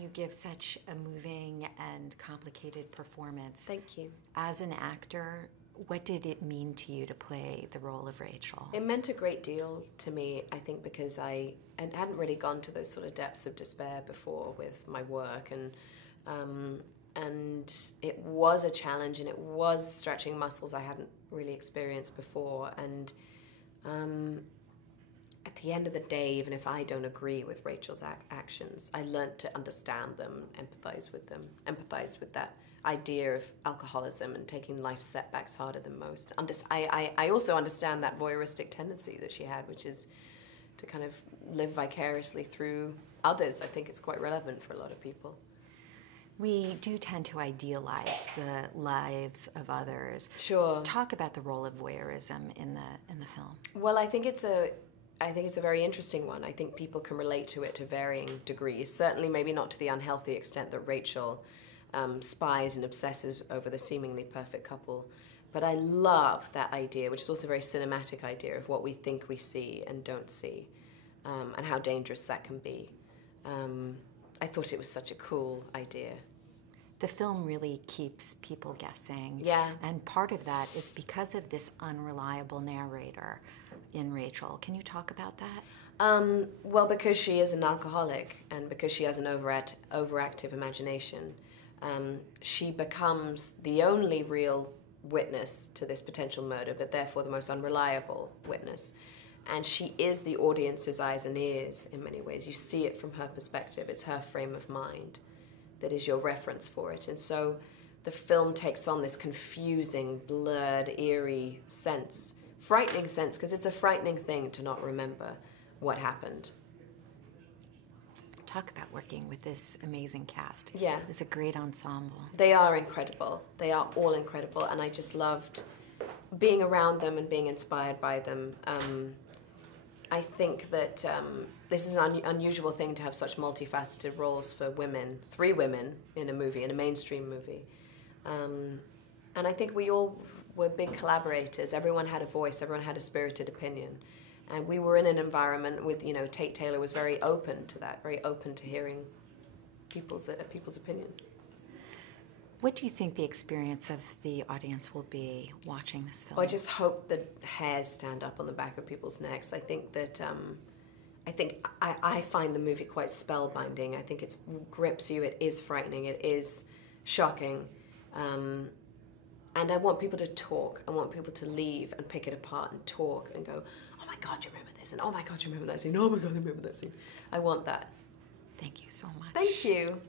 You give such a moving and complicated performance. Thank you. As an actor, what did it mean to you to play the role of Rachel? It meant a great deal to me, I think, because I hadn't really gone to those sort of depths of despair before with my work, and it was a challenge, and it was stretching muscles I hadn't really experienced before, and at the end of the day, even if I don't agree with Rachel's actions, I learned to understand them, empathize with that idea of alcoholism and taking life setbacks harder than most. I also understand that voyeuristic tendency that she had, which is to kind of live vicariously through others. I think it's quite relevant for a lot of people. We do tend to idealize the lives of others. Sure. Talk about the role of voyeurism in the film. Well, I think it's a very interesting one. I think people can relate to it to varying degrees. Certainly, maybe not to the unhealthy extent that Rachel spies and obsesses over the seemingly perfect couple. But I love that idea, which is also a very cinematic idea, of what we think we see and don't see, and how dangerous that can be. I thought it was such a cool idea. The film really keeps people guessing. Yeah. And part of that is because of this unreliable narrator in Rachel. Can you talk about that? Well, because she is an alcoholic and because she has an overactive imagination, she becomes the only real witness to this potential murder, but therefore the most unreliable witness. And she is the audience's eyes and ears in many ways. You see it from her perspective. It's her frame of mind that is your reference for it. And so the film takes on this confusing, blurred, eerie sense, frightening sense, because it's a frightening thing to not remember what happened. Talk about working with this amazing cast. Yeah. It's a great ensemble. They are incredible. They are all incredible, and I just loved being around them and being inspired by them. I think that this is an unusual thing to have such multifaceted roles for women, 3 women in a movie, in a mainstream movie. And I think we all were big collaborators. Everyone had a voice, everyone had a spirited opinion. And we were in an environment with, Tate Taylor was very open to that, very open to hearing people's opinions. What do you think the experience of the audience will be watching this film? Well, I just hope the hairs stand up on the back of people's necks. I think that, I find the movie quite spellbinding. I think it grips you, it is frightening, it is shocking. And I want people to talk. I want people to leave and pick it apart and talk and go, oh my God, you remember this? And oh my God, you remember that scene? Oh my God, I remember that scene. I want that. Thank you so much. Thank you.